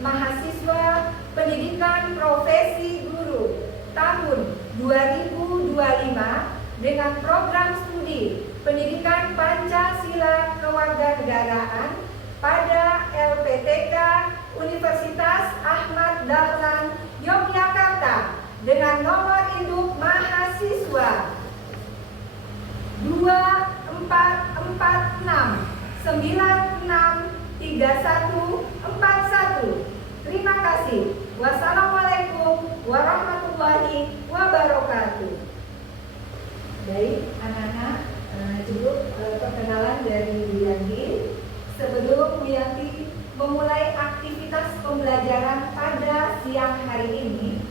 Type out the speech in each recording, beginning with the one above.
mahasiswa pendidikan profesi guru tahun 2025 dengan program studi pendidikan Pancasila Kewarganegaraan pada LPTK Universitas Ahmad Dahlan Yogyakarta dengan nomor induk mahasiswa 2446963141. Terima kasih. Wassalamualaikum warahmatullahi wabarakatuh. Baik, anak-anak, cukup perkenalan dari Bu Yanti. Sebelum Bu Yanti memulai aktivitas pembelajaran pada siang hari ini,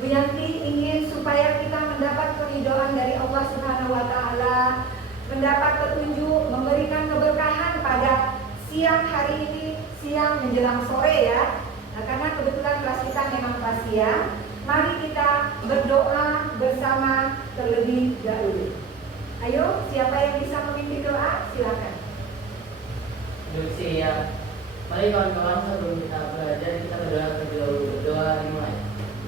Bu Yanti ingin supaya kita mendapat keridhaan dari Allah Subhanahu wa Ta'ala, mendapat petunjuk, memberikan keberkahan pada siang hari ini, siang menjelang sore ya. Nah, karena kebetulan kelas kita memang kelas siang, mari kita berdoa bersama terlebih dahulu. Ayo, siapa yang bisa memimpin doa? Silakan. Duduk siap. Mari kawan-kawan, sebelum kita belajar kita berdoa terlebih dahulu. Berdoa dimulai.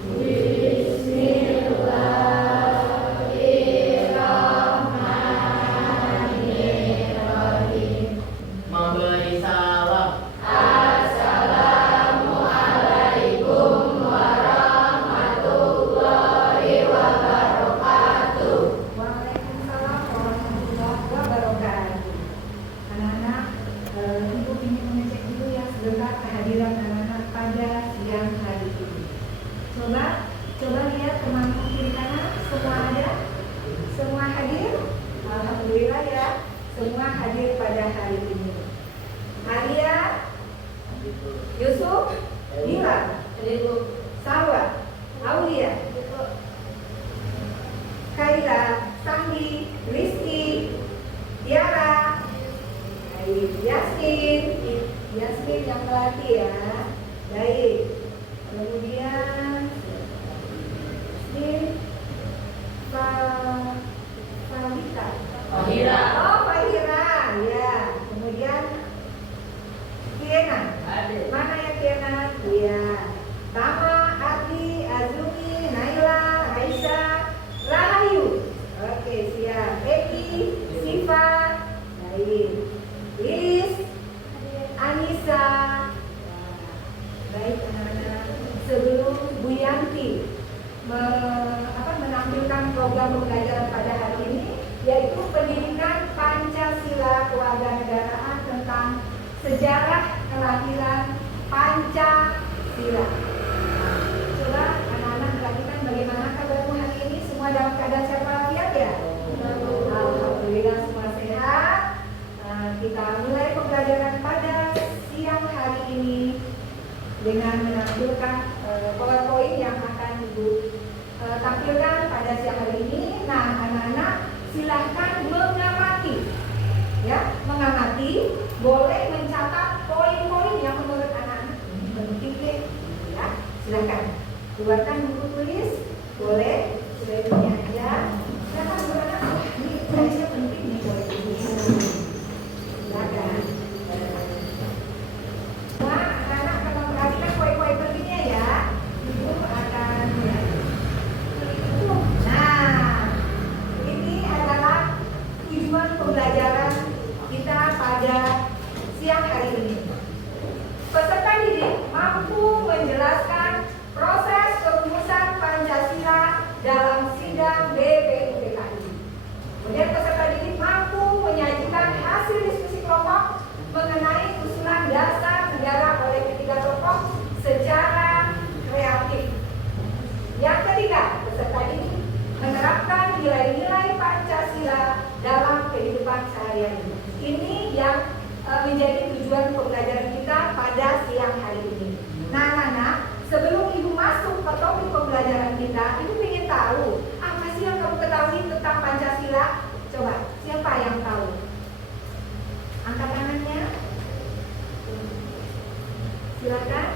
Bismillahirrahmanirrahim. Memberi salam. Assalamualaikum warahmatullahi wabarakatuh. Waalaikumsalam warahmatullahi wabarakatuh. Anak-anak, Ibu ingin mengecek dulu ya sebentar kehadiran anak-anak pada siang hari ini. Coba lihat teman-teman kiri kanan, semua ada? Semua hadir? Alhamdulillah ya, semua hadir pada hari ini. Alia, Yusuf, Dila, Salwa, Aulia, Kaila, Sanggi, Rizky, Tiara, Yasmin yang melatih ya. Baik. Kemudian ini Fahira. Oh, Fahira, ya. Kemudian Kiena. Mana ya Kiena? Iya. Tama, Ati, Azumi, Naila, Aisyah, Rahayu. Oke, siap. Eki, Siva. Baik. Lilis, Anissa. Baik anak-anak, sebelum Bu Yanti menampilkan program pembelajaran pada hari ini, yaitu pendidikan Pancasila Kewarganegaraan tentang sejarah kelahiran Pancasila. Coba anak-anak perhatikan bagaimana kabarmu hari ini. Semua dalam keadaan sehat walafiat ya? Alhamdulillah semua sehat. Kita mulai pembelajaran pada siang hari ini dengan menampilkan PowerPoint yang akan Ibu tampilkan pada siang hari ini. Nah, anak-anak silahkan mengamati, ya, mengamati. Boleh mencatat poin-poin yang menurut anak-anak penting deh, ya. Silahkan keluarkan buku tulis, boleh, sudah punya aja. Silahkan anak-anak, ini kayaknya penting nih boleh tulis. Silakan. Pembelajaran kita pada siang hari ini. Peserta didik mampu menjelaskan proses perumusan Pancasila dalam sidang BPUPKI. Kemudian peserta didik mampu menyajikan hasil diskusi kelompok mengenai usulan dasar negara oleh ketiga tokoh secara kreatif. Yang ketiga, peserta didik menerapkan nilai-nilai Pancasila dalam kehidupan sehari-hari. Ini yang menjadi tujuan pembelajaran kita pada siang hari ini. Nah, anak-anak, sebelum Ibu masuk ke topik pembelajaran kita, Ibu ingin tahu apa sih yang kamu ketahui tentang Pancasila? Coba, siapa yang tahu? Angkat tangannya. Silakan.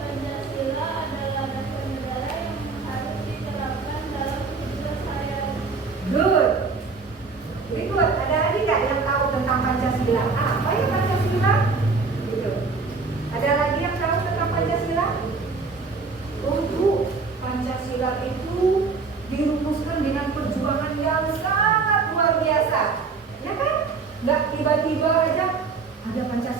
Pancasila adalah dasar negara yang harus diterapkan dalam kehidupan sehari-hari. Good. Berikut, ada lagi nggak yang tahu tentang Pancasila? Apa ya Pancasila? Gitu. Ada lagi yang tahu tentang Pancasila?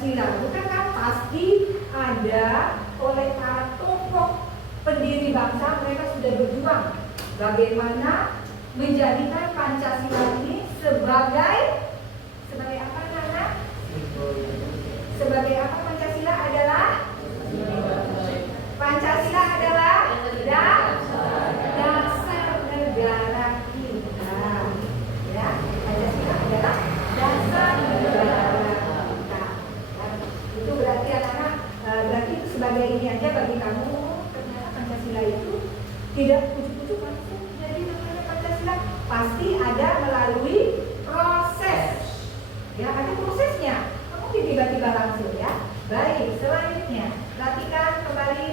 Pancasila. Bukan kan pasti ada oleh para tokoh pendiri bangsa, mereka sudah berjuang bagaimana menjadikan Pancasila ini sebagai apa Nana? Sebagai apa Pancasila adalah? Pancasila adalah dasar negara kita. Ya, Pancasila adalah dasar negara kita. Nah, itu berarti anak-anak, berarti itu sebagai ini aja bagi kamu. Ternyata Pancasila itu tidak ujuk-ujuk langsung jadi namanya Pancasila. Pasti ada melalui proses. Ya, ada prosesnya. Kamu tidak tiba-tiba langsung ya. Baik, selanjutnya perhatikan kembali.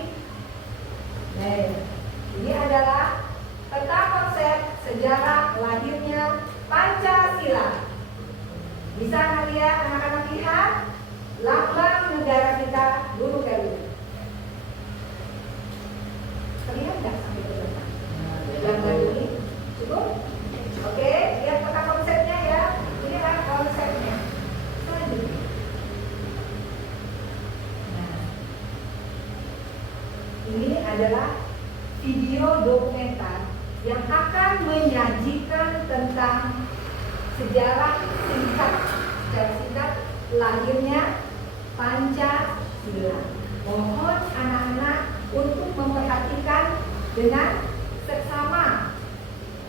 Baik, ini adalah peta konsep sejarah lahirnya Pancasila. Bisa kalian anak-anak lihat lambang negara kita dulu kali. Terlihat nggak sampai ke belakang? Lambang ini cukup? Oke, lihat peta konsepnya ya. Ini adalah konsepnya. Selanjutnya. Nah, ini adalah video dokumenter yang akan menyajikan tentang sejarah singkat, secara singkat lahirnya Pancasila. Mohon anak-anak untuk memperhatikan dengan seksama.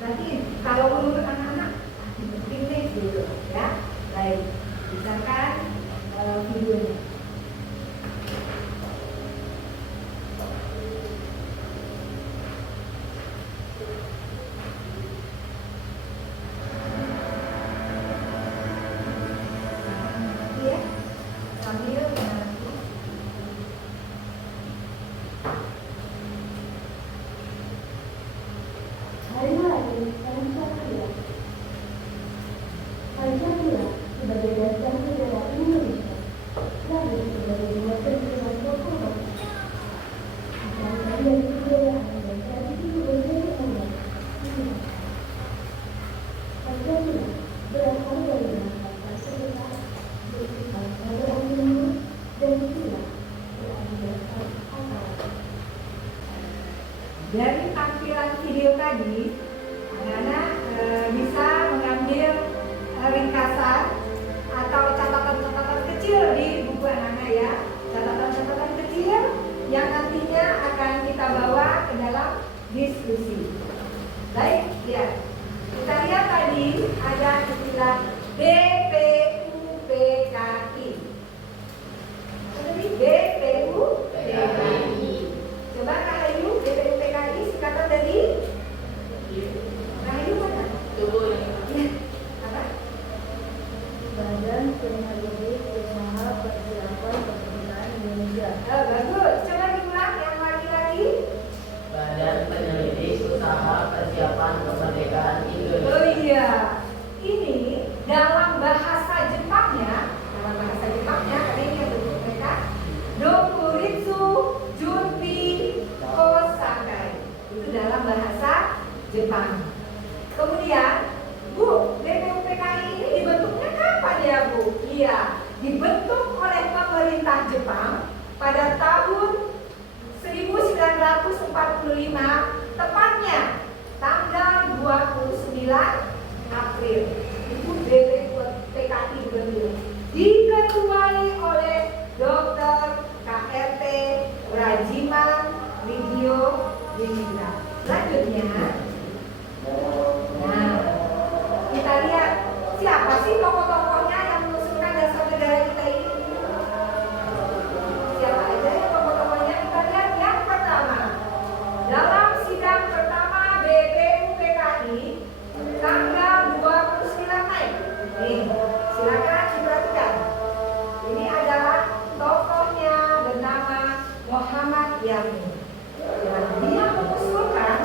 Nanti kalau menurut anak-anak penting nih dulu ya. Baik, misalkan videonya. Ya, sambil menanti. Hari lahir Pancasila. Pancasila sebagai dasar negara Indonesia lahir sebagai dua sentilan proklamasi akan dari kebudayaan dan tradisi berbeda umat. Pancasila berasal dari kata sebentar bersifat pada umumnya dan sila berarti dasar akal. Dari tampilan video tadi, anak-anak bisa mengambil ringkasan atau catatan-catatan kecil di buku anak-anak ya. Catatan-catatan kecil yang nantinya akan kita bawa ke dalam diskusi. Baik, ya. Kita lihat tadi ada istilah BPUPKI. Tadi BPUPKI. Coba Rahayu, BPUPKI singkatan dari Rahayu mana? Tubuh ini. Ya, apa? Badan Penyelidik Usaha Persiapan Kemerdekaan Indonesia. Bagus. Coba diulang yang laki-laki. Badan Penyelidik Usaha Persiapan Kemerdekaan Indonesia. Oh iya. Ini dalam bahasa Jepangnya, karena ini yang bentuk mereka, Dokuritsu Junbi Kosakai. Itu dalam bahasa Jepang. Kemudian, Bu, BPUPKI ini dibentuknya kapan ya, Bu? Iya, dibentuk oleh pemerintah Jepang pada tahun 1945, tepatnya tanggal 29 April. Itu BPUPKI dibentuk. Diketuai oleh Dr. KRT Rajiman Widyo Dinitra. Selanjutnya, nah, kita lihat siapa sih tokoh-tokohnya yang mengusulkan dasar negara kita ini. Siapa aja ya tokoh-tokohnya? Kita lihat yang pertama. Dalam sidang pertama BPUPKI tanggal 29 Mei. Nih, silakan diperhatikan. Ini adalah tokohnya bernama Muhammad Yamin. Dan dia mengusulkan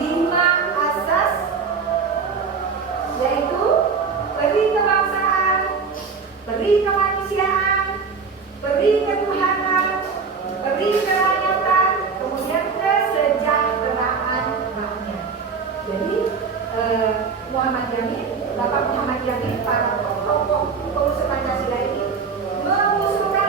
5 asas, yaitu peri kebangsaan, peri kemanusiaan, peri ketuhanan, peri kerakyatan, kemudian kesejahteraan rakyat. Jadi Muhammad Yamin, Bapak Muhammad Yamin, para tokoh pengusul Pancasila ini mengusulkan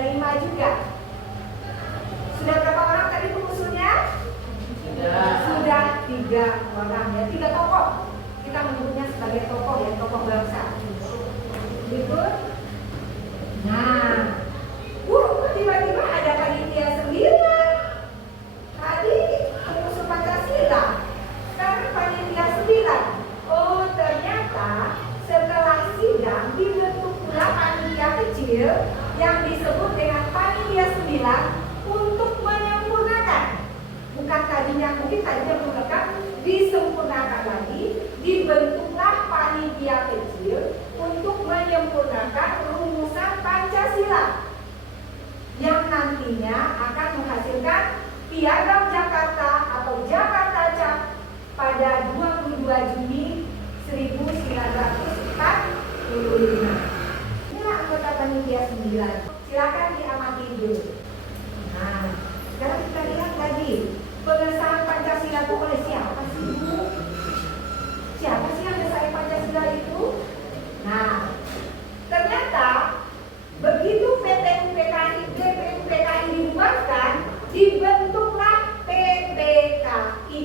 ada 5 juga. Sudah berapa orang tadi pengusulnya? Sudah 3 orang ya, 3 tokoh. Kita menyebutnya sebagai tokoh ya, tokoh bangsa. Berikut. Nah, tiba-tiba ada panitia 9. Tadi pengusul Pancasila, sekarang panitia 9. Oh, ternyata setelah sidang dibentuk pula panitia kecil yang disebut dengan panitia 9 untuk menyempurnakan. Bukan mungkin tadinya belum lengkap, disempurnakan lagi, dibentuklah panitia kecil untuk menyempurnakan rumusan Pancasila yang nantinya akan menghasilkan Piagam Jakarta atau Jakarta Cap pada 22 Juni 1945. Inilah anggota panitia 9. Silakan diamati dulu. Nah, sekarang kita lihat lagi pengesahan Pancasila itu oleh siapa sih, Bu? Siapa sih yang mengesahi Pancasila itu? Nah, ternyata begitu BPUPKI dibubarkan, dibentuklah PPKI.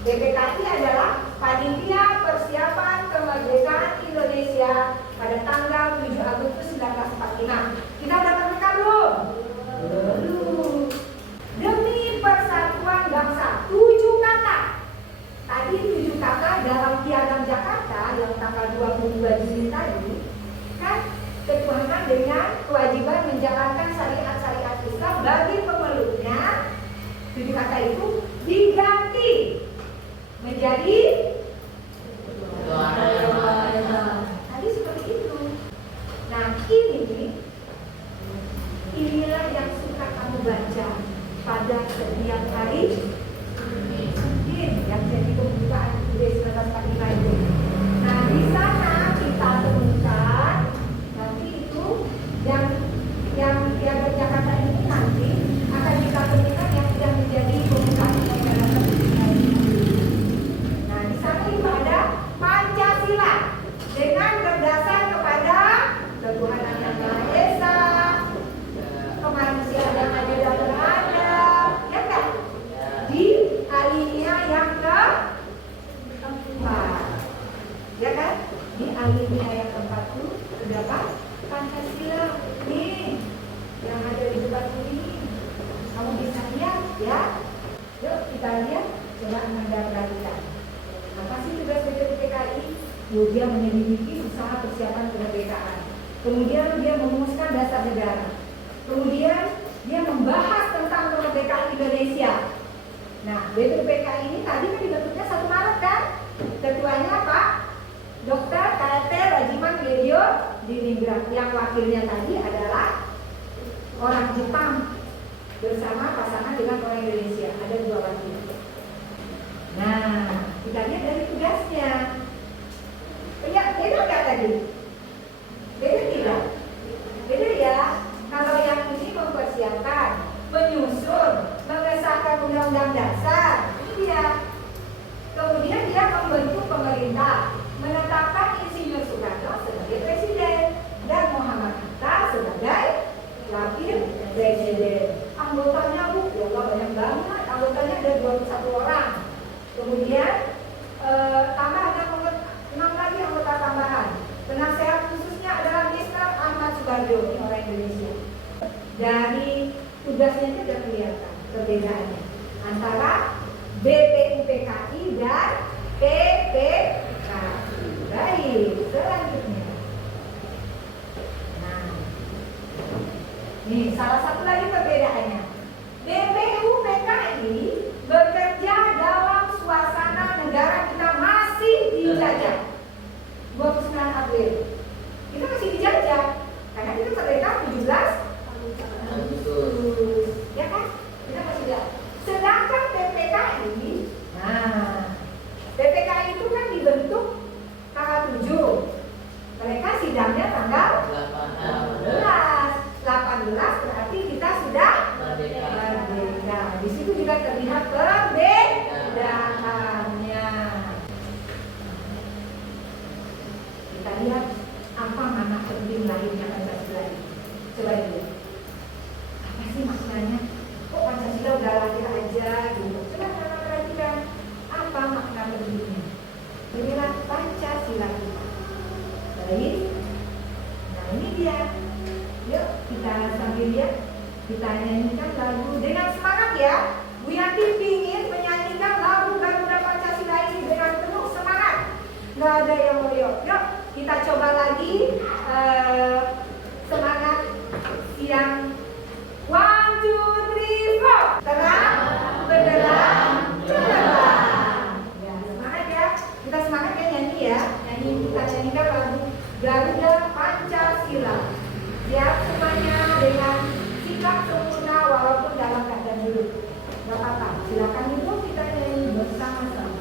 PPKI adalah Panitia Persiapan Kemerdekaan Indonesia pada tanggal 7 Agustus 1945. Kita udah terdekat belum? Belum. Demi persatuan bangsa, 7 kata. Tadi 7 kata dalam Piagam Jakarta yang tanggal 22 Juni tadi, kan ketuhanan dengan kewajiban menjalankan syariat-syariat Islam bagi pemeluknya. 7 kata itu diganti menjadi tadi seperti itu. Nah, inilah yang suka kamu baca pada setiap hari Senin yang jadi pembukaan UUD 1945 itu. Nah, di sana kita temukan nanti itu yang Piagam Jakarta ini nanti akan kita temukan yang sudah menjadi pembukaan Undang-Undang 45. Nah, di sana itu ada Pancasila dengan berdasar kepada ketuhanan yang Maha Esa, kemanusiaan yang adil dan beradab, ya kan? Di alinea yang keempat, ya kan? Di alinea yang keempat itu terdapat Pancasila nih yang ada di depan ini. Kamu bisa lihat ya? Yuk kita lihat, coba Anda perhatikan. Apa sih tugas BPUPKI? Dia menyelidiki usaha persiapan kemerdekaan. Kemudian dia merumuskan dasar negara. Kemudian dia membahas tentang kemerdekaan Indonesia. Nah, BPUPKI ini tadi kan dibentuknya 1 Maret kan? Ketuanya Pak Dr. KLT Rajiman Ledio Diningrat. Yang wakilnya tadi adalah orang Jepang bersama pasangan dengan orang Indonesia. Ada 2 wakil. Nah, kita lihat dari tugasnya. Beda nggak tadi? Beda tidak? Beda ya. Kalau yang ini mempersiapkan, menyusun, mengesahkan undang-undang dasar, ini dia. Kemudian dia membentuk pemerintah, menetapkan Insinyur Soekarno sebagai presiden dan Muhammad Hatta sebagai wakil presiden. Anggotanya Bu, ya Allah banyak banget. Anggotanya ada 21 orang. Kemudian tambah ada 6 lagi anggota tambahan. Penasehat khususnya adalah Mr. Ahmad Subarjo, orang Indonesia. Dari tugasnya itu sudah kelihatan perbedaannya antara BPUPKI dan PPKI. Baik, selanjutnya. Nah, nih salah satu lagi perbedaannya. BPUPKI bekerja dalam suasana negara kita masih dijajah. 29 April kita masih dijajah karena kita merdeka 17 Agustus, ya kan? Kita masih dijajah. Sedangkan PPKI, nah PPKI itu kan dibentuk tanggal 7. Mereka sidangnya tanggal 18 berarti kita sudah merdeka. ya. Kita nyanyikan lagu dengan semangat ya. Bu Yanti ingin menyanyikan lagu Garuda Pancasila ini dengan penuh semangat. Nggak ada yang loyo. Yuk kita coba lagi semangat siang. 1, 2, 3, 4. Terang, benderang, cemerlang. Ya, semangat ya. Kita semangat ya nyanyi ya. Kita nyanyikan lagu Garuda Pancasila. Siap semuanya dengan sikap sempurna walaupun dalam keadaan duduk. Gak apa-apa. Silakan ibu kita nyanyi bersama-sama.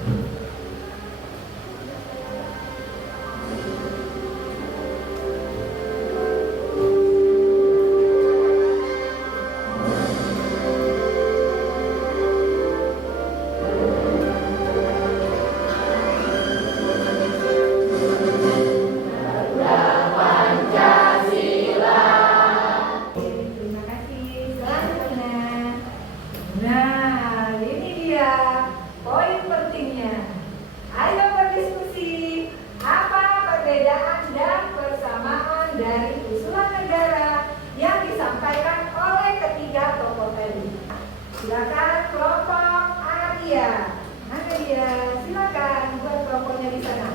Silakan kelompok Arya. Mana dia? Silakan buat kelompoknya di sana.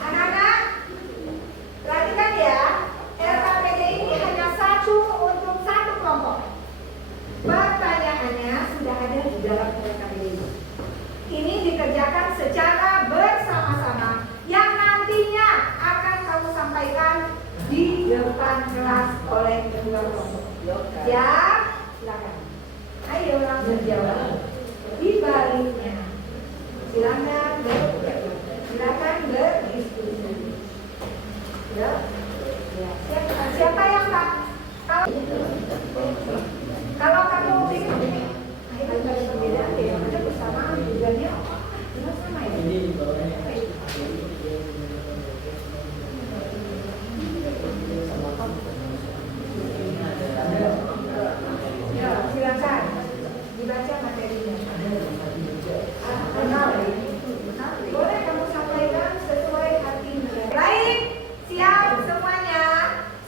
Anak-anak, perhatikan ya. LKPD ini hanya satu untuk satu kelompok. Pertanyaannya sudah ada di dalam LKPD ini. Ini dikerjakan secara bersama-sama yang nantinya akan kamu sampaikan di depan kelas oleh kedua kelompok. Siap? Silakan. Ayo langsung jawab. Di baliknya. Silakan berdiskusi. Ya. Siapa yang tak? Kalau kamu ingin ada perbedaan ya, ada persamaan tujuannya sama ya. Ya, silakan dibaca materinya. Boleh kamu sampaikan sesuai hati nurani. Baik, siap semuanya.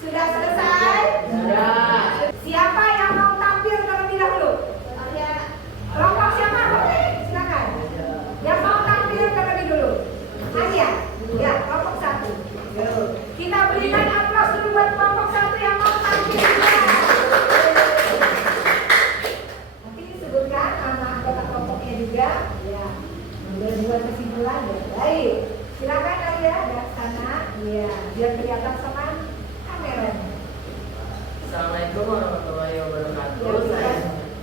Sudah selesai? Sudah. Siapa yang mau tampil terlebih dahulu? Kelompok siapa? Oke, silakan. Yang mau tampil terlebih dulu. Aja. Ya, kelompok 1. Kita berikan aplaus dulu buat kelompok 1 yang mau tampil. Nanti disebutkan nama anggota kelompoknya juga. Ya. Buat kesimpulan ya. Baik. Silakan Arya dari sana. Ya, biar kelihatan sama kameranya. Assalamualaikum warahmatullahi wabarakatuh.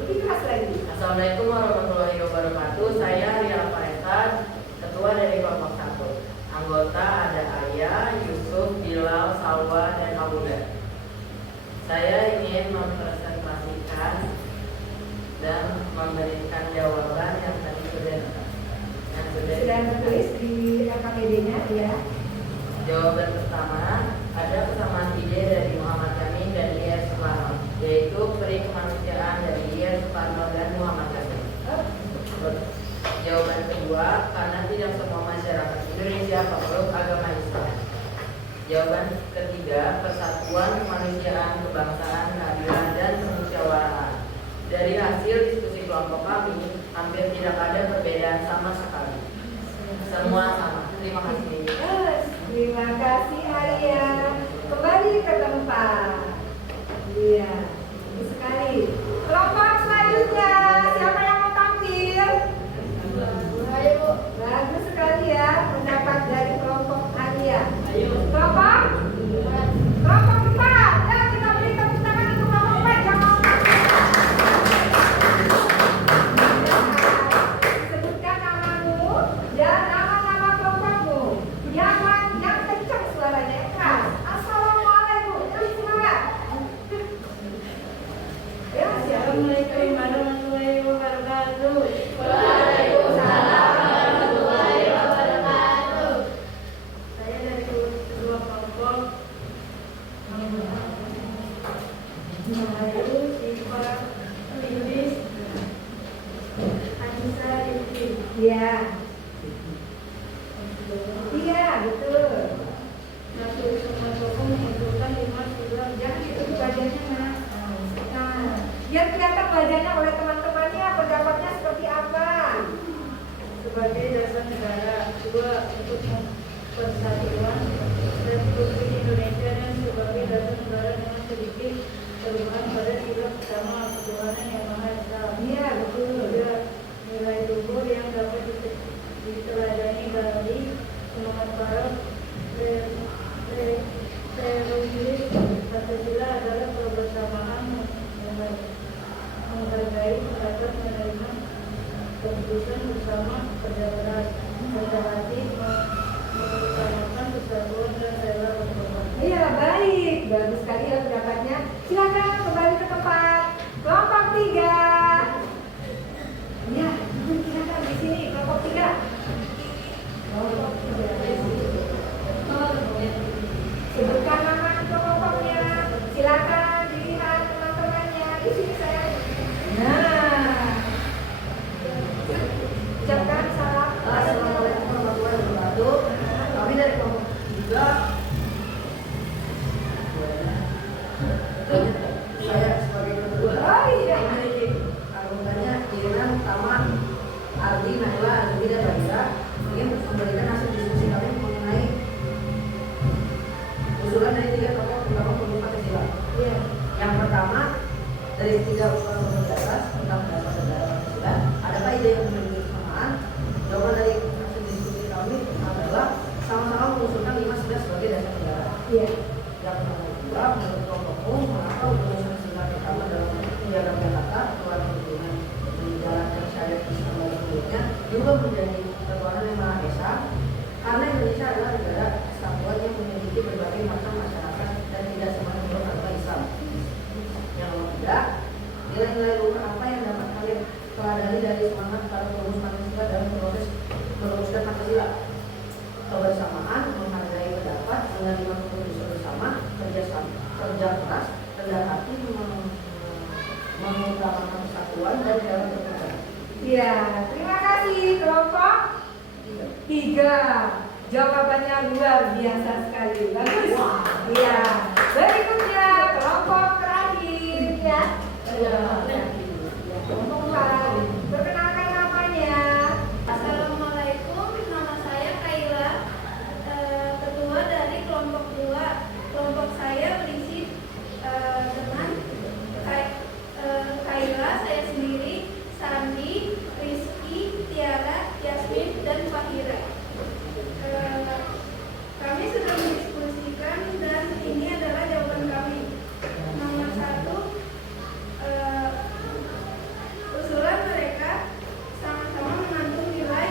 Lebih keras lagi. Assalamualaikum warahmatullahi wabarakatuh. Saya Ria Faisal, ketua dari kelompok 1. Anggota ada Arya, Yusuf, Bilal, Salwa, dan Abuda. Saya ingin mempresentasikan dan memberikan jawaban yang tadi sudah tertulis di LKPD-nya ya. Jawaban pertama, ada kesamaan ide dari Muhammad Yamin dan I.R. Soekarno, yaitu peri kemanusiaan dari I.R. Soekarno dan Muhammad Yamin. Jawaban kedua, karena tidak semua masyarakat Indonesia memeluk agama Islam. Jawaban ketiga, persatuan, kemanusiaan, kebangsaan, keadilan, dan kemusyawaratan. Dari hasil diskusi kelompok kami, hampir tidak ada perbedaan sama sekali. Semua sama. Terima kasih. Terima kasih Arya. Kembali ke tempat. Iya, bagus sekali. Kelompok selanjutnya, siapa yang mau tampil? Ayo, bagus sekali ya pendapat dari kelompok Arya. Kelompok 4. Ya, kita beri tepuk tangan untuk kelompok 4 yang mau tampil. Sebutkan namamu dan nama-nama kelompokmu. Yang kencang suaranya keras. Assalamualaikum. Semangat. Ya, assalamualaikum warahmatullahi wabarakatuh. Waalaikumsalam warahmatullahi wabarakatuh. Saya dari kedua kelompok Baru, Siva, Lilis, Anissa, Rifki. Iya. Iya, betul. Satu sama toko mengumpulkan 5 sila. Jangan ditutup wajahnya, Mas. oleh teman-temannya, pendapatnya seperti apa? Sebagai dasar negara, 2. Untuk persatuan Republik Indonesia dan sebagai dasar negara dengan sedikit perubahan pada sila pertama ketuhanan yang Maha Esa. Iya, betul. 3. Nilai luhur yang dapat diteladani dari semangat para teroris Pancasila adalah kebersamaan, menghargai pendapat, menerima keputusan bersama, kerja keras, rendah hati, mengutamakan persatuan dan rela berkorban. Iya, baik. Bagus sekali ya pendapatnya. Silakan kembali ke tempat. Kelompok 3. Ya, silakan di sini kelompok 3. Kelompok 3. Sebutkan nama kelompoknya. Silakan dilihat teman-temannya. Di sini saya. Nah, ucapkan salam. Assalamualaikum warahmatullahi wabarakatuh. Kami dari kelompok 3. Saya sebagai ketua Oh iya. memiliki anggotanya Irina, Tama, Ardi, Naila, Azmi, dan Radira ingin memberikan hasil diskusi kami mengenai usulan dari 3 tokoh utama pendukung Pancasila. Iya. Yang pertama dari 3 orang di atas tentang pendapat negara Pancasila, adakah ide yang memiliki kesamaan? Jawaban dari hasil diskusi kami adalah sama-sama mengusulkan 5 sebagai dasar negara. Iya. Yang kedua, menurut kelompokku, mengapa urusan sila pertama dalam menjaga Jakarta, keluar dengan menjalankan syariat Islam dan sebagainya juga menjadi ketuhanan yang Maha Esa, karena Indonesia adalah negara kesatuan yang memiliki berbagai macam masyarakat dan tidak semuanya beragama Islam. Yang ketiga, nilai-nilai luhur apa yang dapat kalian teladani dari semangat para perumus Pancasila dalam proses merumuskan Pancasila? Kebersamaan, menghargai pendapat, menerima keputusan bersama, kerja keras, rendah hati, mengutamakan persatuan dan dalam berkorban. Iya, terima kasih kelompok 3. Jawabannya luar biasa sekali. Bagus. Iya. Berikutnya kelompok terakhir ya. Kelompok 4. Perkenalkan namanya. Assalamualaikum, nama saya Kaila, ketua dari kelompok 2. Kelompok saya berisi dengan Kaila, saya sendiri, Sandi, Rizky, Tiara, Yasmin, dan Fahira. Kami sudah mendiskusikan dan ini adalah jawaban kami. Nomor 1, usulan mereka sama-sama mengandung nilai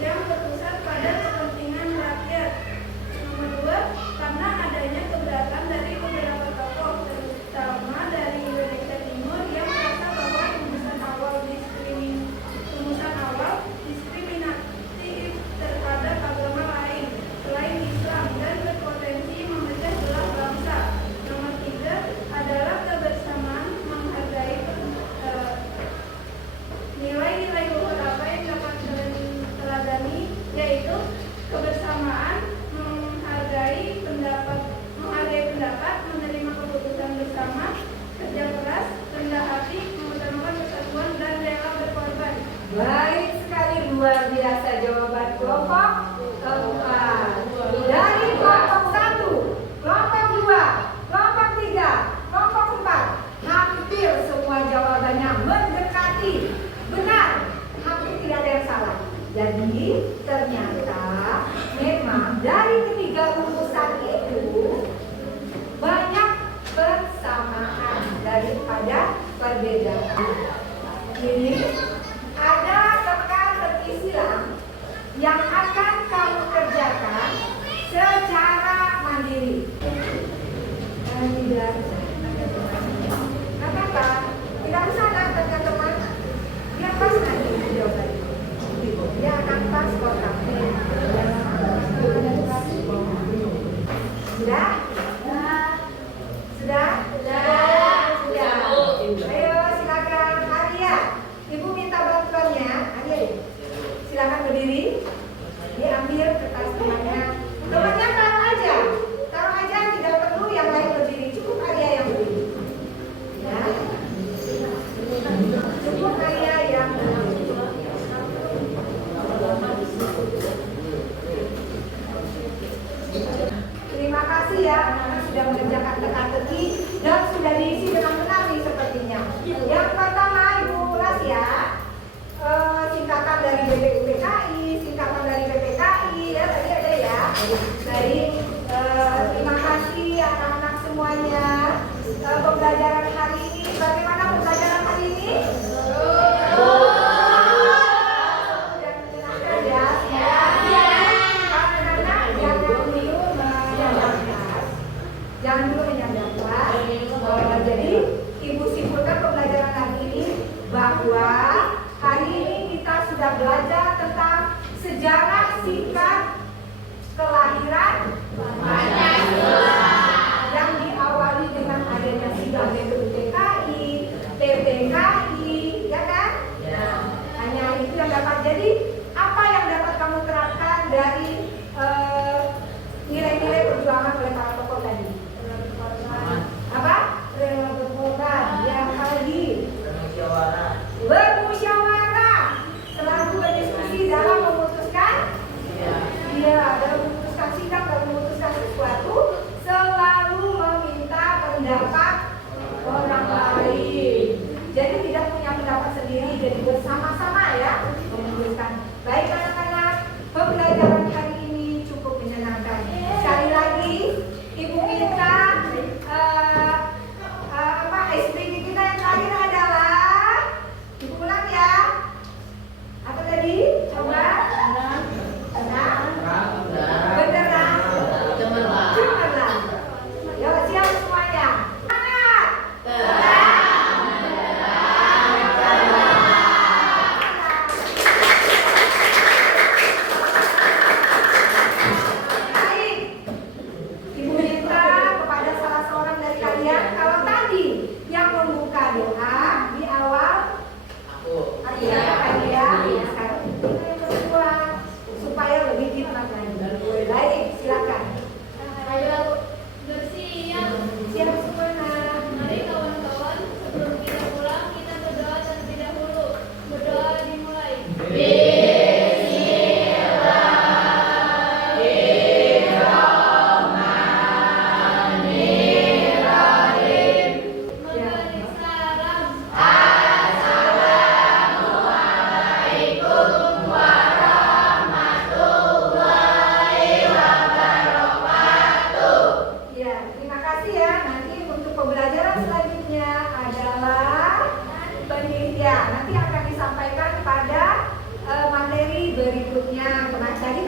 yang berpusat pada kepentingan rakyat. Nomor 2, karena adanya keberatan dari beberapa tokoh, terutama dari Indonesia Timur yang merasa bahwa rumusan awal diskriminatif terhadap agama lain selain Islam dan berpotensi memecah belah bangsa. Nomor 3 adalah kebersamaan, menghargai nilai-nilai luhur apa yang dapat teladani, yaitu kebersamaan, menghargai pendapat, menerima keputusan bersama, kerja keras, rendah hati, mengutamakan persatuan dan rela berkorban. Baik sekali, luar biasa jawaban kelompok 4. Dari kelompok 1, kelompok 2, kelompok 3, kelompok 4, hampir semua jawabannya mendekati benar, hampir tidak ada yang salah. Jadi ternyata memang dari ketiga rumusan itu banyak persamaan daripada perbedaan. Ini ada teka-teki silang yang akan kamu kerjakan secara mandiri. Tidak apa-apa, tidak usah datang ke teman, dia pas nanti jawabannya. Dia akan pas kok kamu. Sudah? Sudah? Sudah. Ayo silakan Arya. Ibu minta bantuannya. Arya, silakan berdiri. Diambil kertas temannya. Temannya taruh aja, tidak perlu yang lain berdiri. Cukup Arya jadi bersama-sama ya memutuskan. Baik anak-anak, pembelajaran hari ini cukup menyenangkan. Sekali lagi, Ibu minta icebreaker kita yang terakhir adalah, Ibu ulang ya. Apa tadi? Coba. Beneran. Cemerlang. Yo, siap semuanya. Semangat. Baik. Ibu minta kepada salah seorang dari kalian, kalau tadi yang membuka doa di awal ya, sekarang kita yang kedua supaya lebih hikmat lagi. Baik, silakan. Ayo bersiap. Siap semuanya. Mari kawan-kawan, sebelum kita pulang kita berdoa terlebih dahulu. Berdoa dimulai. Memberi salam. Ya, terima kasih ya. Nanti untuk pembelajaran selanjutnya adalah penelitian. Nanti akan disampaikan pada materi berikutnya. Jadi